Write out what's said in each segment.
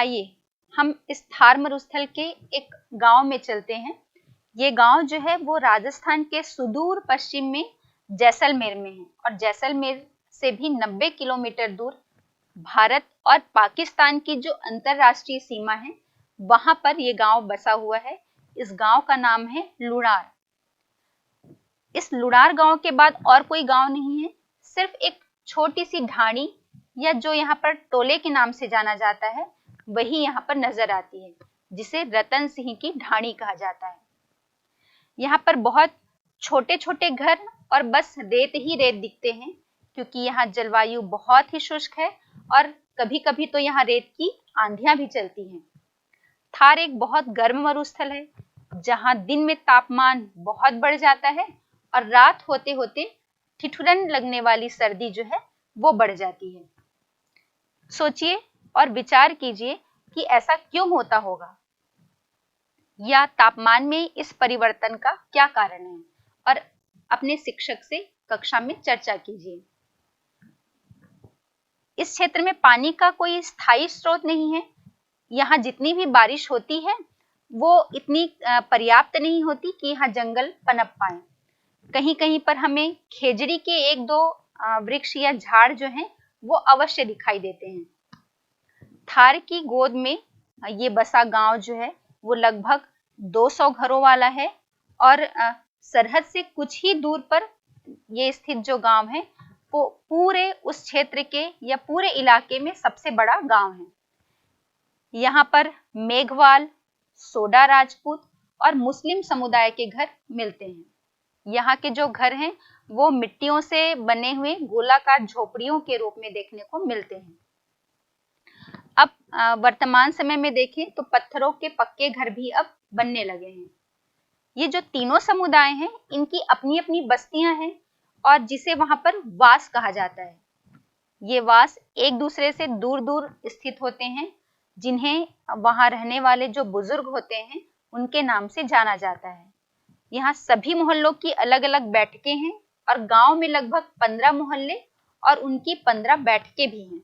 आइए हम इस थार मरुस्थल के एक गांव में चलते हैं। ये गांव जो है वो राजस्थान के सुदूर पश्चिम में जैसलमेर में है और जैसलमेर से भी 90 किलोमीटर दूर भारत और पाकिस्तान की जो अंतरराष्ट्रीय सीमा है वहां पर ये गांव बसा हुआ है। इस गांव का नाम है लुणार। इस लुणार गांव के बाद और कोई गांव नहीं है, सिर्फ एक छोटी सी ढाणी या जो यहाँ पर टोले के नाम से जाना जाता है वही यहाँ पर नजर आती है, जिसे रतन सिंह की ढाणी कहा जाता है। यहाँ पर बहुत छोटे छोटे घर और बस रेत ही रेत दिखते हैं, क्योंकि यहाँ जलवायु बहुत ही शुष्क है और कभी कभी तो यहाँ रेत की आंधियां भी चलती हैं। थार एक बहुत गर्म मरुस्थल है, जहाँ दिन में तापमान बहुत बढ़ जाता है और रात होते होते ठिठुरन लगने वाली सर्दी जो है वो बढ़ जाती है। सोचिए और विचार कीजिए कि ऐसा क्यों होता होगा, या तापमान में इस परिवर्तन का क्या कारण है, और अपने शिक्षक से कक्षा में चर्चा कीजिए। इस क्षेत्र में पानी का कोई स्थायी स्रोत नहीं है। यहाँ जितनी भी बारिश होती है वो इतनी पर्याप्त नहीं होती कि यहाँ जंगल पनप पाए। कहीं कहीं पर हमें खेजड़ी के एक दो वृक्ष या झाड़ जो हैं वो अवश्य दिखाई देते हैं। थार की गोद में ये बसा गांव जो है वो लगभग 200 घरों वाला है और सरहद से कुछ ही दूर पर ये स्थित जो गांव है वो पूरे उस क्षेत्र के या पूरे इलाके में सबसे बड़ा गांव है। यहाँ पर मेघवाल, सोडा राजपूत और मुस्लिम समुदाय के घर मिलते हैं। यहाँ के जो घर हैं वो मिट्टियों से बने हुए गोलाकार झोपड़ियों के रूप में देखने को मिलते हैं। अब वर्तमान समय में देखें तो पत्थरों के पक्के घर भी अब बनने लगे हैं। ये जो तीनों समुदाय हैं इनकी अपनी अपनी बस्तियां हैं और जिसे वहां पर वास कहा जाता है। ये वास एक दूसरे से दूर दूर स्थित होते हैं, जिन्हें वहां रहने वाले जो बुजुर्ग होते हैं उनके नाम से जाना जाता है। यहाँ सभी मोहल्लों की अलग अलग बैठकें हैं और गांव में लगभग 15 मोहल्ले और उनकी 15 बैठकें भी हैं।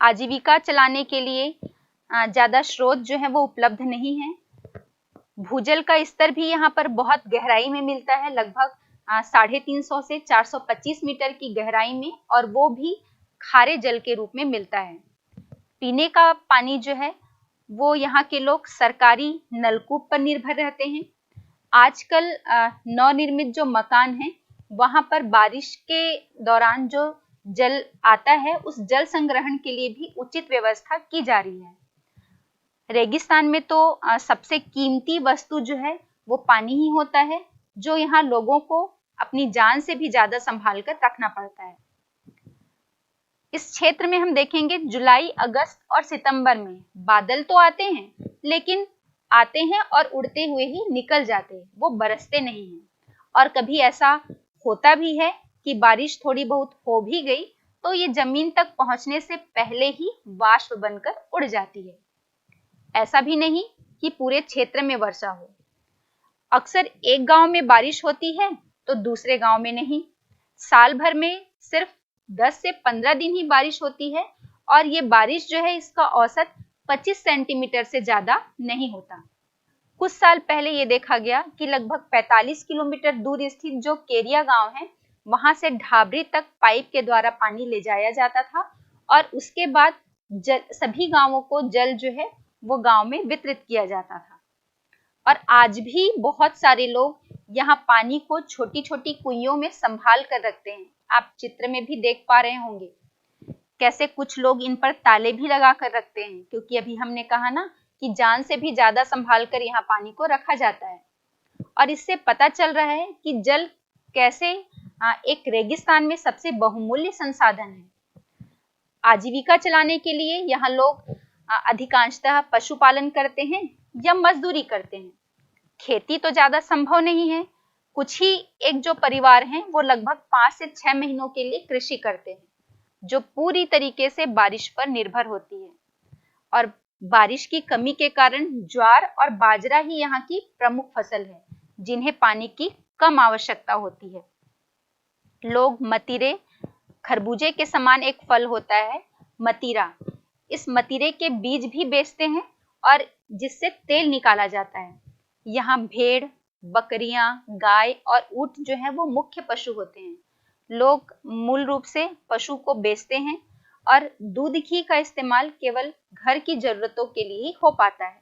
आजीविका चलाने के लिए ज्यादा स्रोत जो है वो उपलब्ध नहीं है। भूजल का स्तर भी यहाँ पर बहुत गहराई में मिलता है, लगभग 350 से 425 मीटर की गहराई में, और वो भी खारे जल के रूप में मिलता है। पीने का पानी जो है वो यहाँ के लोग सरकारी नलकूप पर निर्भर रहते हैं। आजकल नवनिर्मित जो मकान है वहां पर बारिश के दौरान जो जल आता है उस जल संग्रहण के लिए भी उचित व्यवस्था की जा रही है। रेगिस्तान में तो सबसे कीमती वस्तु जो है वो पानी ही होता है, जो यहाँ लोगों को अपनी जान से भी ज्यादा संभाल कर रखना पड़ता है। इस क्षेत्र में हम देखेंगे जुलाई, अगस्त और सितंबर में बादल तो आते हैं, लेकिन आते हैं और उड़ते हुए ही निकल जाते हैं, वो बरसते नहीं हैं। और कभी ऐसा होता भी है कि बारिश थोड़ी बहुत हो भी गई तो ये जमीन तक पहुंचने से पहले ही वाष्प बनकर उड़ जाती है। ऐसा भी नहीं कि पूरे क्षेत्र में वर्षा हो। अक्सर एक गांव में बारिश होती है तो दूसरे गांव में नहीं। साल भर में सिर्फ 10 से 15 दिन ही बारिश होती है और ये बारिश जो है इसका औसत 25 सेंटीमीटर से ज्यादा नहीं होता। कुछ साल पहले ये देखा गया कि लगभग 45 किलोमीटर दूर स्थित जो केरिया गांव है वहां से ढाबरी तक पाइप के द्वारा पानी ले जाया जाता था और उसके बाद सभी गांवों को जल जो है वो गांव में वितरित किया जाता था। और आज भी बहुत सारे लोग यहाँ पानी को छोटी छोटी कुइयों में संभाल कर रखते हैं। आप चित्र में भी देख पा रहे होंगे कैसे कुछ लोग इन पर ताले भी लगा कर रखते हैं, क्योंकि अभी हमने कहा ना कि जान से भी ज्यादा संभाल कर यहाँ पानी को रखा जाता है। और इससे पता चल रहा है कि जल कैसे एक रेगिस्तान में सबसे बहुमूल्य संसाधन है। आजीविका चलाने के लिए यहाँ लोग अधिकांशतः पशुपालन करते हैं या मजदूरी करते हैं। खेती तो ज्यादा संभव नहीं है। कुछ ही एक जो परिवार हैं वो लगभग 5 से 6 महीनों के लिए कृषि करते हैं, जो पूरी तरीके से बारिश पर निर्भर होती है। और बारिश की कमी के कारण ज्वार और बाजरा ही यहाँ की प्रमुख फसल है, जिन्हें पानी की कम आवश्यकता होती है। लोग मतीरे, खरबूजे के समान एक फल होता है मतीरा, इस मतीरे के बीज भी बेचते हैं और जिससे तेल निकाला जाता है। यहाँ भेड़, बकरियां, गाय और ऊंट जो है वो मुख्य पशु होते हैं। लोग मूल रूप से पशु को बेचते हैं और दूध घी का इस्तेमाल केवल घर की जरूरतों के लिए ही हो पाता है।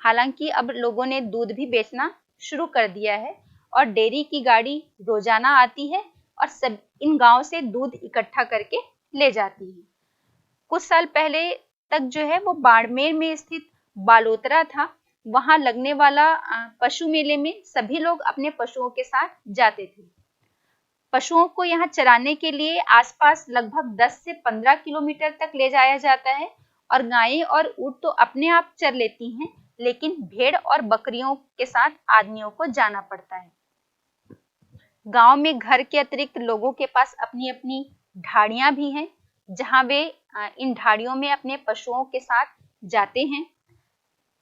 हालांकि अब लोगों ने दूध भी बेचना शुरू कर दिया है और डेयरी की गाड़ी रोजाना आती है और सब इन गांव से दूध इकट्ठा करके ले जाती है। कुछ साल पहले तक जो है वो बाड़मेर में स्थित बालोतरा था। वहां लगने वाला पशु मेले में सभी लोग अपने पशुओं के साथ जाते थे। पशुओं को यहाँ चराने के लिए आसपास लगभग 10 से 15 किलोमीटर तक ले जाया जाता है और गायें और ऊंट तो अपने आप चर लेती हैं, लेकिन भेड़ और बकरियों के साथ आदमियों को जाना पड़ता है। गांव में घर के अतिरिक्त लोगों के पास अपनी अपनी ढाड़ियां भी हैं, जहां वे इन ढाड़ियों में अपने पशुओं के साथ जाते हैं।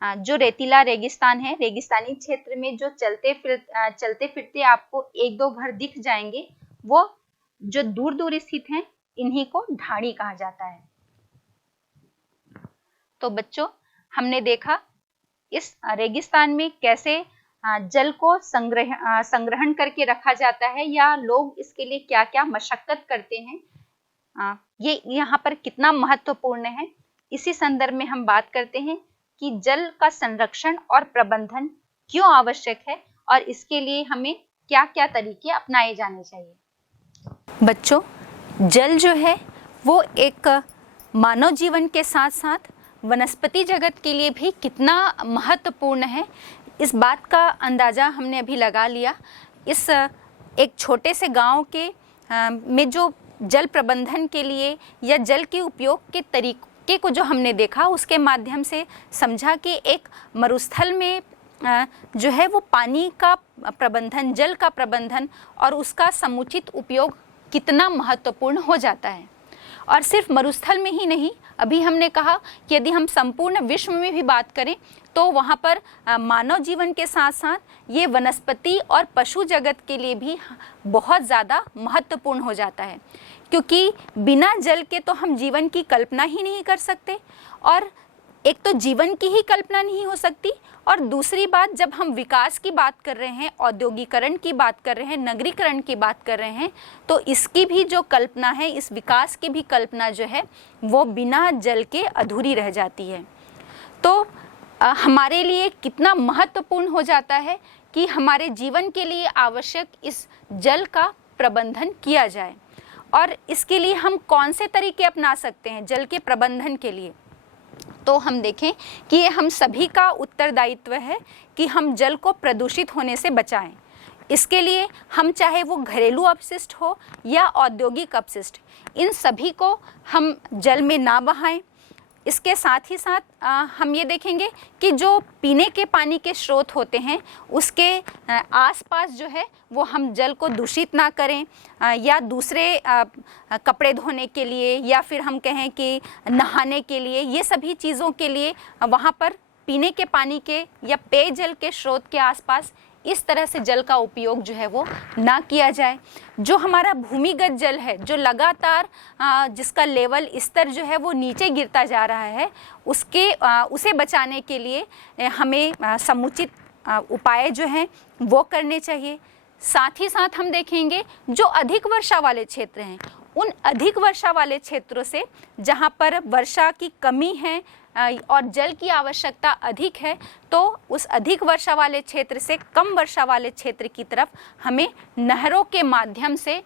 जो रेतीला रेगिस्तान है, रेगिस्तानी क्षेत्र में जो चलते फिरते आपको एक दो घर दिख जाएंगे, वो जो दूर दूर स्थित हैं, इन्हीं को ढाड़ी कहा जाता है। तो बच्चों, हमने देखा इस रेगिस्तान में कैसे जल को संग्रहण करके रखा जाता है या लोग इसके लिए क्या क्या मशक्कत करते हैं, ये यहाँ पर कितना महत्वपूर्ण है। इसी संदर्भ में हम बात करते हैं कि जल का संरक्षण और प्रबंधन क्यों आवश्यक है और इसके लिए हमें क्या क्या तरीके अपनाए जाने चाहिए। बच्चों, जल जो है वो एक मानव जीवन के साथ साथ वनस्पति जगत के लिए भी कितना महत्वपूर्ण है, इस बात का अंदाज़ा हमने अभी लगा लिया। इस एक छोटे से गांव के में जो जल प्रबंधन के लिए या जल के उपयोग के तरीके को जो हमने देखा, उसके माध्यम से समझा कि एक मरुस्थल में जो है वो पानी का प्रबंधन, जल का प्रबंधन और उसका समुचित उपयोग कितना महत्वपूर्ण हो जाता है। और सिर्फ मरुस्थल में ही नहीं, अभी हमने कहा कि यदि हम संपूर्ण विश्व में भी बात करें तो वहाँ पर मानव जीवन के साथ साथ ये वनस्पति और पशु जगत के लिए भी बहुत ज़्यादा महत्वपूर्ण हो जाता है, क्योंकि बिना जल के तो हम जीवन की कल्पना ही नहीं कर सकते। और एक तो जीवन की ही कल्पना नहीं हो सकती, और दूसरी बात, जब हम विकास की बात कर रहे हैं, औद्योगिकरण की बात कर रहे हैं, नगरीकरण की बात कर रहे हैं, तो इसकी भी जो कल्पना है, इस विकास की भी कल्पना जो है वो बिना जल के अधूरी रह जाती है। तो हमारे लिए कितना महत्वपूर्ण हो जाता है कि हमारे जीवन के लिए आवश्यक इस जल का प्रबंधन किया जाए। और इसके लिए हम कौन से तरीके अपना सकते हैं जल के प्रबंधन के लिए, तो हम देखें कि ये हम सभी का उत्तरदायित्व है कि हम जल को प्रदूषित होने से बचाएं। इसके लिए हम चाहे वो घरेलू अपशिष्ट हो या औद्योगिक अपशिष्ट, इन सभी को हम जल में ना बहाएं। इसके साथ ही साथ हम ये देखेंगे कि जो पीने के पानी के स्रोत होते हैं, उसके आसपास जो है वो हम जल को दूषित ना करें, या दूसरे कपड़े धोने के लिए या फिर हम कहें कि नहाने के लिए, ये सभी चीज़ों के लिए वहाँ पर पीने के पानी के या पेयजल के स्रोत के आसपास इस तरह से जल का उपयोग जो है वो ना किया जाए। जो हमारा भूमिगत जल है, जो लगातार जिसका लेवल स्तर जो है वो नीचे गिरता जा रहा है, उसे बचाने के लिए हमें समुचित उपाय जो हैं वो करने चाहिए। साथ ही साथ हम देखेंगे जो अधिक वर्षा वाले क्षेत्र हैं, उन अधिक वर्षा वाले क्षेत्रों से जहाँ पर वर्षा की कमी है और जल की आवश्यकता अधिक है, तो उस अधिक वर्षा वाले क्षेत्र से कम वर्षा वाले क्षेत्र की तरफ हमें नहरों के माध्यम से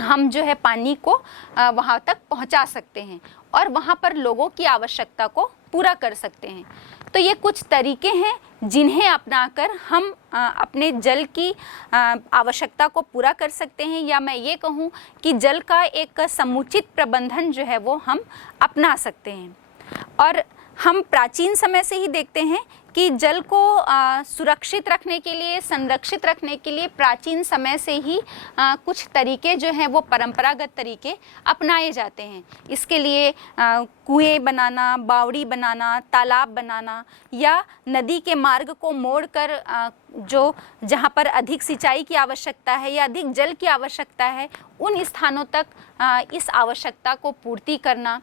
हम जो है पानी को वहाँ तक पहुँचा सकते हैं और वहाँ पर लोगों की आवश्यकता को पूरा कर सकते हैं। तो ये कुछ तरीके हैं जिन्हें अपनाकर हम अपने जल की आवश्यकता को पूरा कर सकते हैं, या मैं ये कहूँ कि जल का एक समुचित प्रबंधन जो है वो हम अपना सकते हैं। और हम प्राचीन समय से ही देखते हैं कि जल को सुरक्षित रखने के लिए, संरक्षित रखने के लिए प्राचीन समय से ही कुछ तरीके जो हैं वो परंपरागत तरीके अपनाए जाते हैं। इसके लिए कुएं बनाना, बावड़ी बनाना, तालाब बनाना, या नदी के मार्ग को मोड़कर जो जहाँ पर अधिक सिंचाई की आवश्यकता है या अधिक जल की आवश्यकता है, उन स्थानों तक इस आवश्यकता को पूर्ति करना,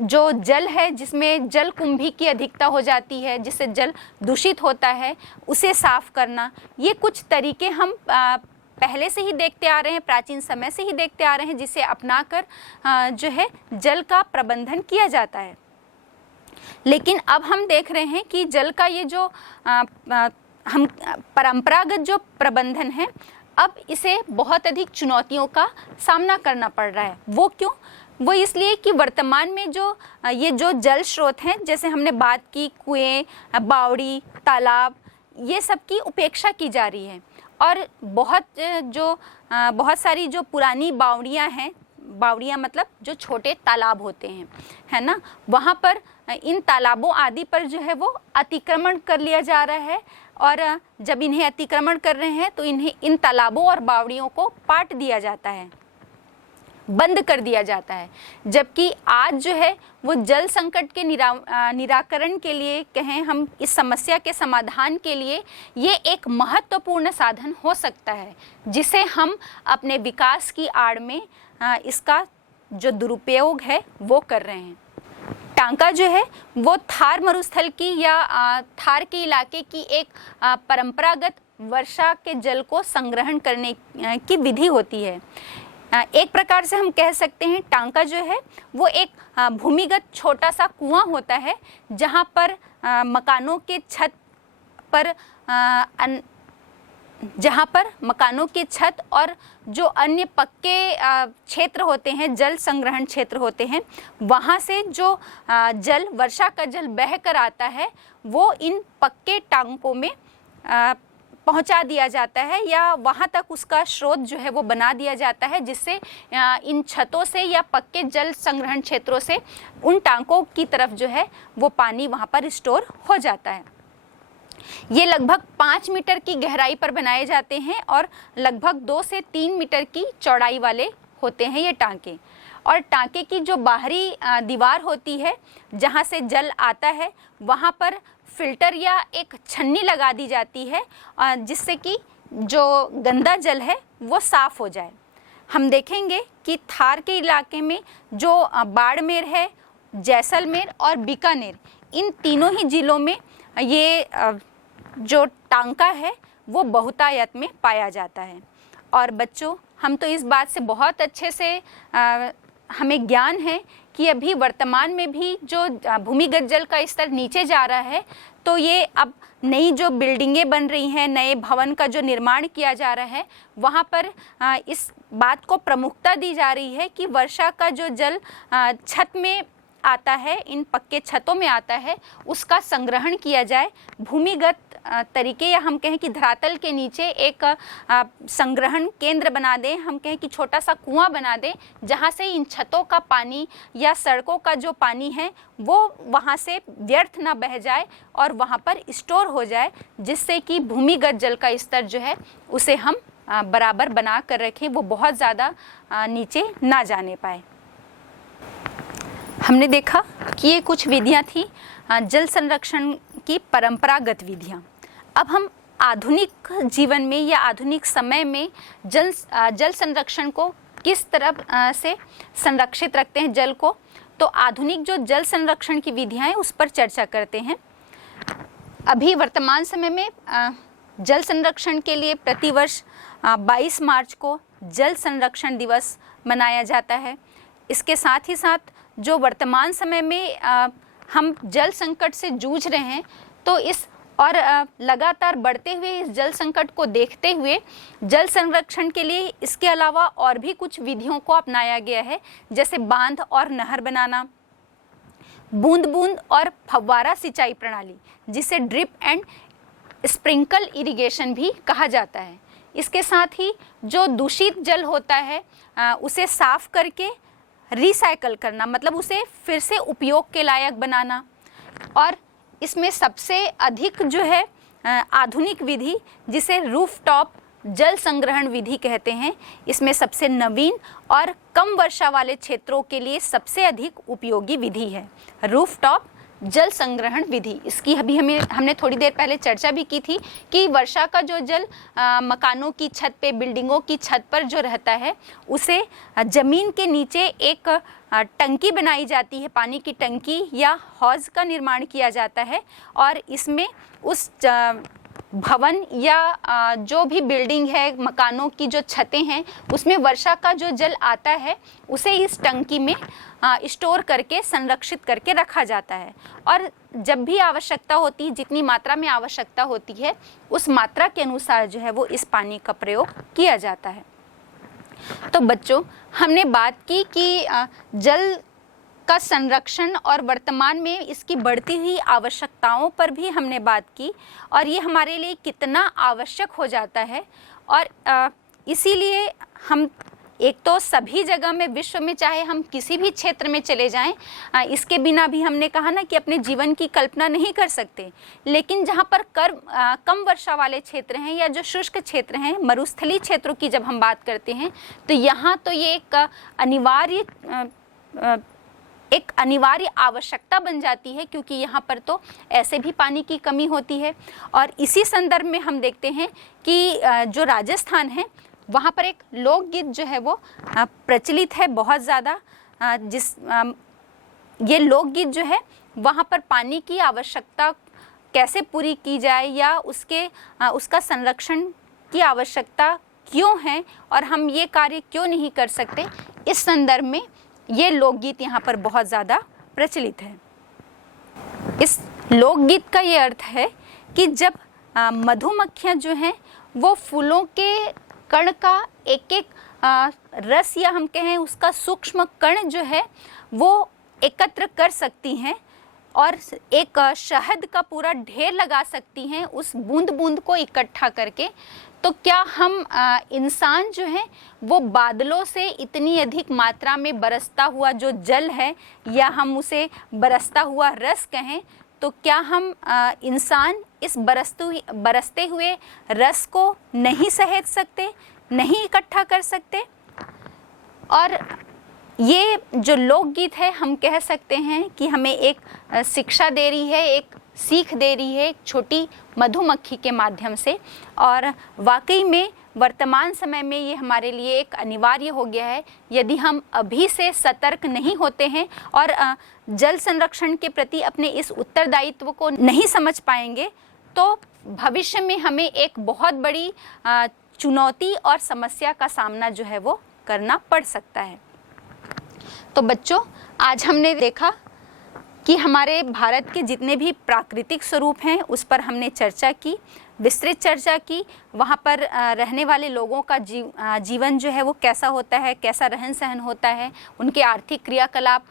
जो जल है जिसमें जल कुंभी की अधिकता हो जाती है, जिससे जल दूषित होता है, उसे साफ करना, ये कुछ तरीके हम पहले से ही देखते आ रहे हैं, प्राचीन समय से ही देखते आ रहे हैं, जिसे अपनाकर जो है जल का प्रबंधन किया जाता है। लेकिन अब हम देख रहे हैं कि जल का ये जो हम परंपरागत जो प्रबंधन है, अब इसे बहुत अधिक चुनौतियों का सामना करना पड़ रहा है। वो क्यों? वो इसलिए कि वर्तमान में जो ये जो जल स्रोत हैं, जैसे हमने बात की कुएं, बावड़ी, तालाब, ये सब की उपेक्षा की जा रही है। और बहुत सारी जो पुरानी बावड़ियाँ हैं, बावड़ियाँ मतलब जो छोटे तालाब होते हैं, है ना, वहाँ पर इन तालाबों आदि पर जो है वो अतिक्रमण कर लिया जा रहा है। और जब इन्हें अतिक्रमण कर रहे हैं तो इन्हें इन तालाबों और बावड़ियों को पाट दिया जाता है, बंद कर दिया जाता है। जबकि आज जो है वो जल संकट के निराकरण के लिए कहें, हम इस समस्या के समाधान के लिए ये एक महत्वपूर्ण साधन हो सकता है, जिसे हम अपने विकास की आड़ में इसका जो दुरुपयोग है वो कर रहे हैं। टांका जो है वो थार मरुस्थल की या थार के इलाके की एक परंपरागत वर्षा के जल को संग्रहण करने की विधि होती है। एक प्रकार से हम कह सकते हैं टांका जो है वो एक भूमिगत छोटा सा कुआं होता है, जहां पर मकानों के छत और जो अन्य पक्के क्षेत्र होते हैं, जल संग्रहण क्षेत्र होते हैं, वहाँ से जो जल, वर्षा का जल बह कर आता है, वो इन पक्के टांकों में पहुंचा दिया जाता है, या वहाँ तक उसका स्रोत जो है वो बना दिया जाता है, जिससे इन छतों से या पक्के जल संग्रहण क्षेत्रों से उन टांकों की तरफ जो है वो पानी वहाँ पर स्टोर हो जाता है। ये लगभग 5 मीटर की गहराई पर बनाए जाते हैं और लगभग 2 से 3 मीटर की चौड़ाई वाले होते हैं ये टांके। और टांके की जो बाहरी दीवार होती है, जहाँ से जल आता है, वहाँ पर फिल्टर या एक छन्नी लगा दी जाती है, जिससे कि जो गंदा जल है वो साफ़ हो जाए। हम देखेंगे कि थार के इलाके में जो बाड़मेर है, जैसलमेर और बीकानेर, इन तीनों ही ज़िलों में ये जो टांका है वो बहुतायत में पाया जाता है। और बच्चों, हम तो इस बात से बहुत अच्छे से हमें ज्ञान है कि अभी वर्तमान में भी जो भूमिगत जल का स्तर नीचे जा रहा है, तो ये अब नई जो बिल्डिंगें बन रही हैं, नए भवन का जो निर्माण किया जा रहा है, वहाँ पर इस बात को प्रमुखता दी जा रही है कि वर्षा का जो जल छत में आता है, इन पक्के छतों में आता है, उसका संग्रहण किया जाए भूमिगत तरीके, या हम कहें कि धरातल के नीचे एक संग्रहण केंद्र बना दें, हम कहें कि छोटा सा कुआं बना दें, जहां से इन छतों का पानी या सड़कों का जो पानी है वो वहां से व्यर्थ ना बह जाए और वहां पर स्टोर हो जाए, जिससे कि भूमिगत जल का स्तर जो है उसे हम बराबर बना कर रखें, वो बहुत ज़्यादा नीचे ना जाने पाए। हमने देखा कि ये कुछ विधियां थी जल संरक्षण की परंपरागत विधियां। अब हम आधुनिक जीवन में या आधुनिक समय में जल संरक्षण को किस तरह से संरक्षित रखते हैं जल को, तो आधुनिक जो जल संरक्षण की विधियां हैं उस पर चर्चा करते हैं। अभी वर्तमान समय में जल संरक्षण के लिए प्रतिवर्ष 22 मार्च को जल संरक्षण दिवस मनाया जाता है। इसके साथ ही साथ जो वर्तमान समय में हम जल संकट से जूझ रहे हैं, तो इस और लगातार बढ़ते हुए इस जल संकट को देखते हुए जल संरक्षण के लिए इसके अलावा और भी कुछ विधियों को अपनाया गया है, जैसे बांध और नहर बनाना, बूंद बूंद और फव्वारा सिंचाई प्रणाली, जिसे ड्रिप एंड स्प्रिंकल इरिगेशन भी कहा जाता है। इसके साथ ही जो दूषित जल होता है उसे साफ करके रिसाइकल करना, मतलब उसे फिर से उपयोग के लायक बनाना। और इसमें सबसे अधिक जो है आधुनिक विधि, जिसे रूफटॉप जल संग्रहण विधि कहते हैं, इसमें सबसे नवीन और कम वर्षा वाले क्षेत्रों के लिए सबसे अधिक उपयोगी विधि है रूफटॉप जल संग्रहण विधि, इसकी अभी हमने थोड़ी देर पहले चर्चा भी की थी कि वर्षा का जो जल मकानों की छत पे, बिल्डिंगों की छत पर जो रहता है, उसे ज़मीन के नीचे एक टंकी बनाई जाती है, पानी की टंकी या हौज का निर्माण किया जाता है, और इसमें उस भवन या जो भी बिल्डिंग है, मकानों की जो छतें हैं, उसमें वर्षा का जो जल आता है उसे इस टंकी में स्टोर करके, संरक्षित करके रखा जाता है। और जब भी आवश्यकता होती है, जितनी मात्रा में आवश्यकता होती है, उस मात्रा के अनुसार जो है वो इस पानी का प्रयोग किया जाता है। तो बच्चों, हमने बात की कि जल का संरक्षण और वर्तमान में इसकी बढ़ती हुई आवश्यकताओं पर भी हमने बात की, और ये हमारे लिए कितना आवश्यक हो जाता है। और इसीलिए हम एक तो सभी जगह में, विश्व में, चाहे हम किसी भी क्षेत्र में चले जाएं, इसके बिना भी हमने कहा ना कि अपने जीवन की कल्पना नहीं कर सकते। लेकिन जहाँ पर कम वर्षा वाले क्षेत्र हैं या जो शुष्क क्षेत्र हैं, मरुस्थलीय क्षेत्रों की जब हम बात करते हैं, तो यहाँ तो ये एक अनिवार्य आवश्यकता बन जाती है, क्योंकि यहाँ पर तो ऐसे भी पानी की कमी होती है। और इसी संदर्भ में हम देखते हैं कि जो राजस्थान है, वहाँ पर एक लोकगीत जो है वो प्रचलित है बहुत ज़्यादा। ये लोकगीत जो है, वहाँ पर पानी की आवश्यकता कैसे पूरी की जाए या उसका संरक्षण की आवश्यकता क्यों है और हम ये कार्य क्यों नहीं कर सकते, इस संदर्भ में ये लोकगीत यहाँ पर बहुत ज़्यादा प्रचलित है। इस लोकगीत का ये अर्थ है कि जब मधुमक्खियाँ जो हैं वो फूलों के कण का एक एक रस या हम कहें उसका सूक्ष्म कण जो है वो एकत्र कर सकती हैं और एक शहद का पूरा ढेर लगा सकती हैं उस बूंद बूंद को इकट्ठा करके, तो क्या हम इंसान जो है वो बादलों से इतनी अधिक मात्रा में बरसता हुआ जो जल है या हम उसे बरसता हुआ रस कहें, तो क्या हम इंसान इस बरसते हुए रस को नहीं सहेज सकते, नहीं इकट्ठा कर सकते? और ये जो लोकगीत है, हम कह सकते हैं कि हमें एक शिक्षा दे रही है, एक सीख दे रही है, एक छोटी मधुमक्खी के माध्यम से। और वाकई में वर्तमान समय में ये हमारे लिए एक अनिवार्य हो गया है। यदि हम अभी से सतर्क नहीं होते हैं और जल संरक्षण के प्रति अपने इस उत्तरदायित्व को नहीं समझ पाएंगे, तो भविष्य में हमें एक बहुत बड़ी चुनौती और समस्या का सामना जो है वो करना पड़ सकता है। तो बच्चों, आज हमने देखा कि हमारे भारत के जितने भी प्राकृतिक स्वरूप हैं उस पर हमने चर्चा की, विस्तृत चर्चा की। वहाँ पर रहने वाले लोगों का जीवन जो है वो कैसा होता है, कैसा रहन सहन होता है, उनके आर्थिक क्रियाकलाप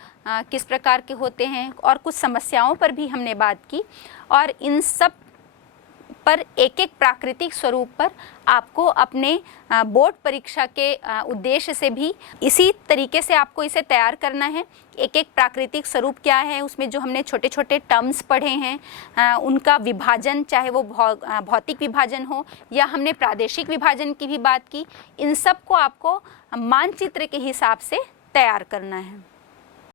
किस प्रकार के होते हैं, और कुछ समस्याओं पर भी हमने बात की। और इन सब पर एक एक प्राकृतिक स्वरूप पर आपको अपने बोर्ड परीक्षा के उद्देश्य से भी इसी तरीके से आपको इसे तैयार करना है। एक एक प्राकृतिक स्वरूप क्या है, उसमें जो हमने छोटे छोटे टर्म्स पढ़े हैं, उनका विभाजन, चाहे वो भौतिक विभाजन हो या हमने प्रादेशिक विभाजन की भी बात की, इन सब को आपको मानचित्र के हिसाब से तैयार करना है।